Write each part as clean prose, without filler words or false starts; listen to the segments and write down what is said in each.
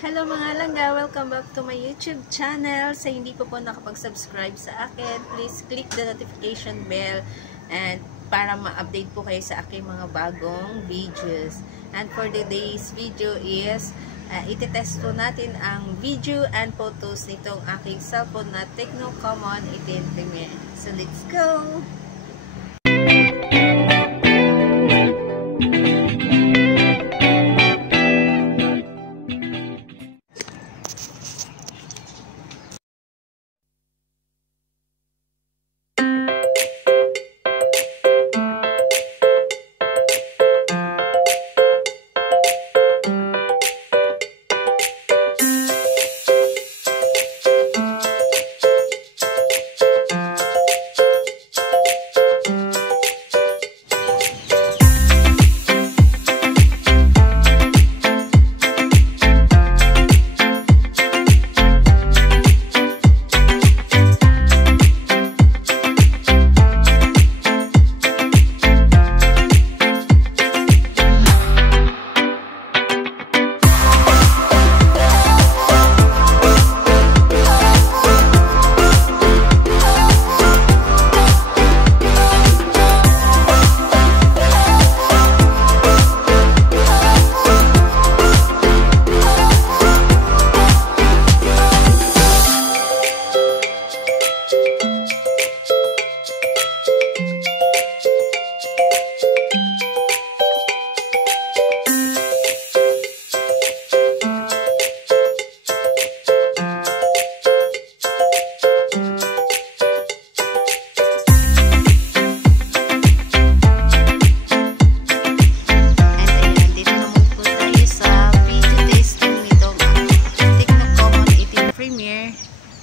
Hello mga langga! Welcome back to my YouTube channel. Sa hindi po nakapag-subscribe sa akin, please click the notification bell and para ma-update po kayo sa aking mga bagong videos. And for today's video is itetest po natin ang video and photos nitong aking cellphone na Tecno Common 18 Premier. So let's go!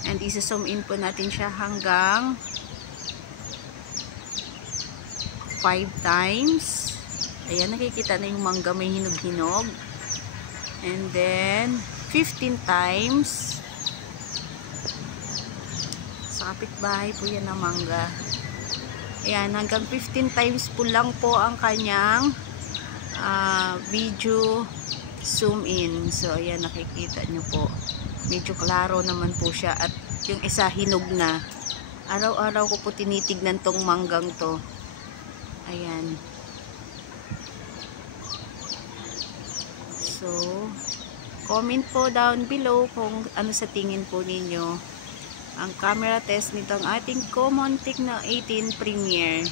And isa-zoom in po natin siya hanggang 5 times. Ayan, nakikita na yung mangga may hinog-hinog. And then 15 times. Sa kapitbahay po yan ng mangga. Ayan, hanggang 15 times po lang po ang kanyang video zoom in. So ayan, nakikita nyo po. Medyo klaro naman po siya at yung isa hinog na. Araw-araw ko po tinitignan tong manggang to. Ayan. So, comment po down below kung ano sa tingin po ninyo ang camera test nitong ating Common Tecno 18 Premier.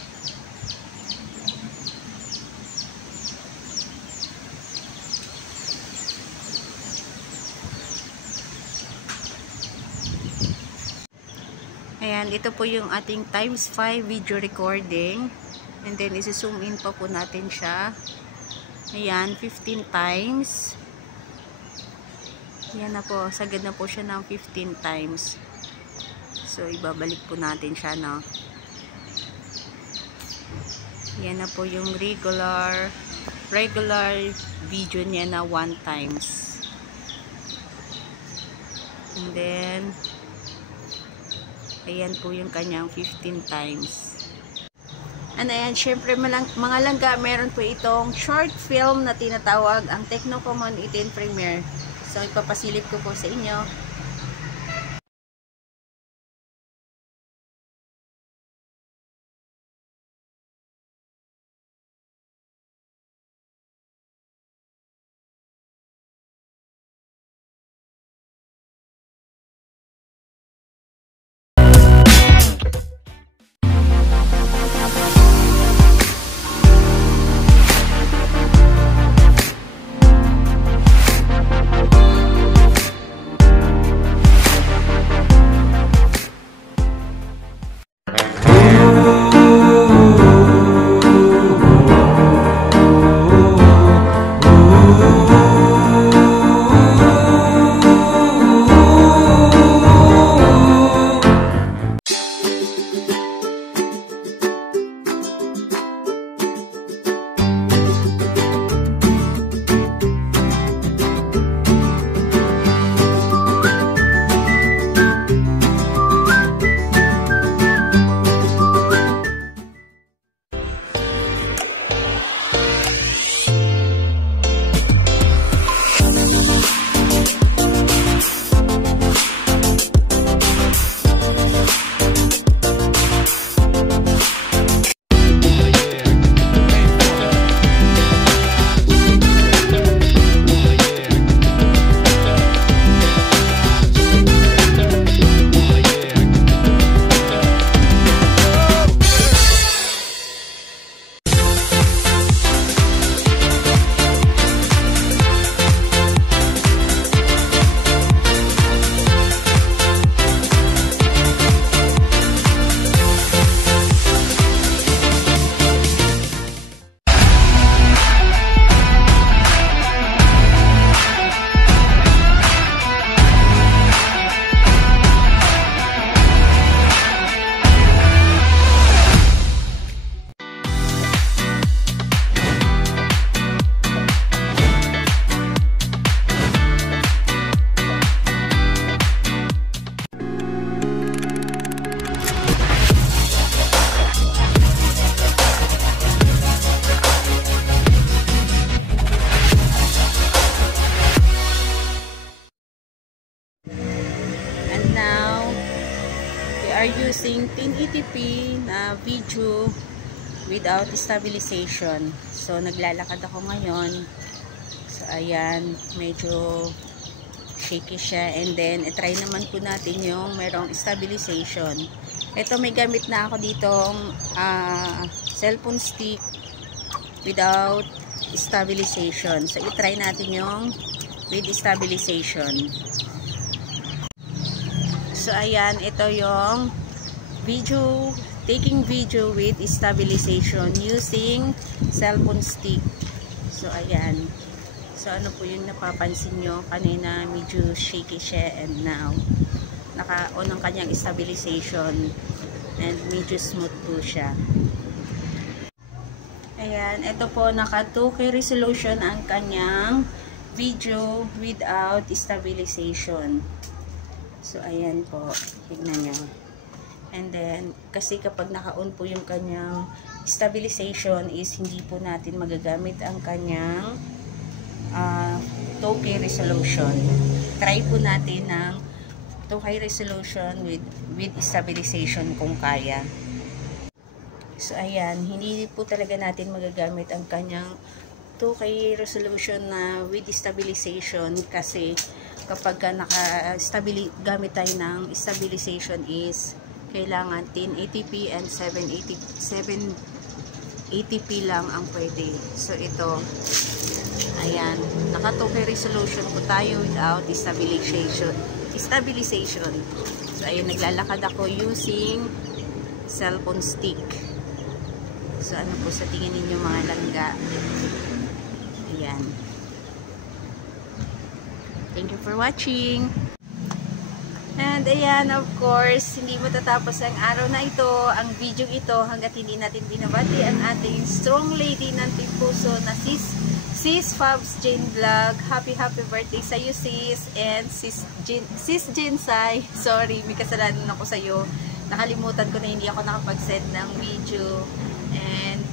Ayan, ito po yung ating times 5 video recording. And then, isi-zoom in pa po natin siya. Ayan, 15 times. Ayan na po, sagad na po siya ng 15 times. So, ibabalik po natin siya, no? Ayan na po yung regular video niya na 1 times. And then, ayan po yung kanyang 15 times. And ayan, syempre mga langga, meron po itong short film na tinatawag ang Tecno Common 18 Premier. So, ipapasilip ko po sa inyo. are using 1080p na video without stabilization. So, naglalakad ako ngayon. So, ayan, medyo shaky siya. And then, try naman po natin yung merong stabilization. Ito, may gamit na ako ditong cellphone stick without stabilization. So, itry natin yung with stabilization. So, ayan, ito yung video, taking video with stabilization using cellphone stick. So, ayan. So, ano po yung napapansin nyo? Kanina medyo shaky siya and now naka-on ang kanyang stabilization and medyo smooth po siya. Ayan, ito po naka 2K resolution ang kanyang video without stabilization. So, ayan po. Tignan nyo. And then, kasi kapag naka-on po yung kanyang stabilization is hindi po natin magagamit ang kanyang 2K resolution. Try po natin ng 2K resolution with stabilization kung kaya. So, ayan. Hindi po talaga natin magagamit ang kanyang 2K resolution na with stabilization kasi kapag gamit tayo ng stabilization is kailangan 1080p and 780p lang ang pwede. So, ito, ayan, naka 2K resolution po tayo without stabilization. So, ayun, naglalakad ako using cellphone stick. So, ano po sa tingin ninyo mga langga? Ayan. Thank you for watching. And ayan, of course, hindi matatapos ang araw na ito, ang video ito, hanggat hindi natin binabati ang ating strong lady ng Puso na Sis Fabs Jane Vlog. Happy birthday sa iyo, sis. And Sis Jensai. Sorry, may kasalanan ako sa iyo. Nakalimutan ko na hindi ako nakapag-send ng video. And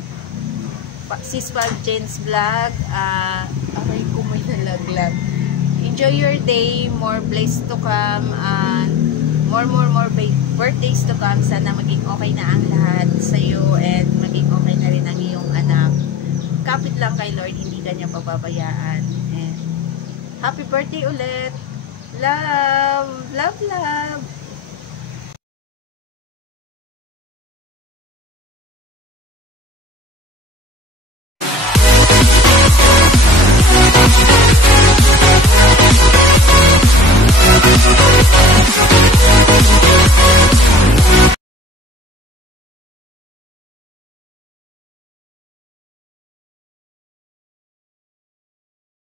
Sis Fabs Jane's Vlog. Aray ko, may nalaglag. Enjoy your day, more blessed to come, and more birthdays to come. Sana maging okay na ang lahat sa iyo and maging okay na rin ang iyong anak. Kapit lang kay Lord, hindi ka niya pababayaan. And happy birthday ulit. Love.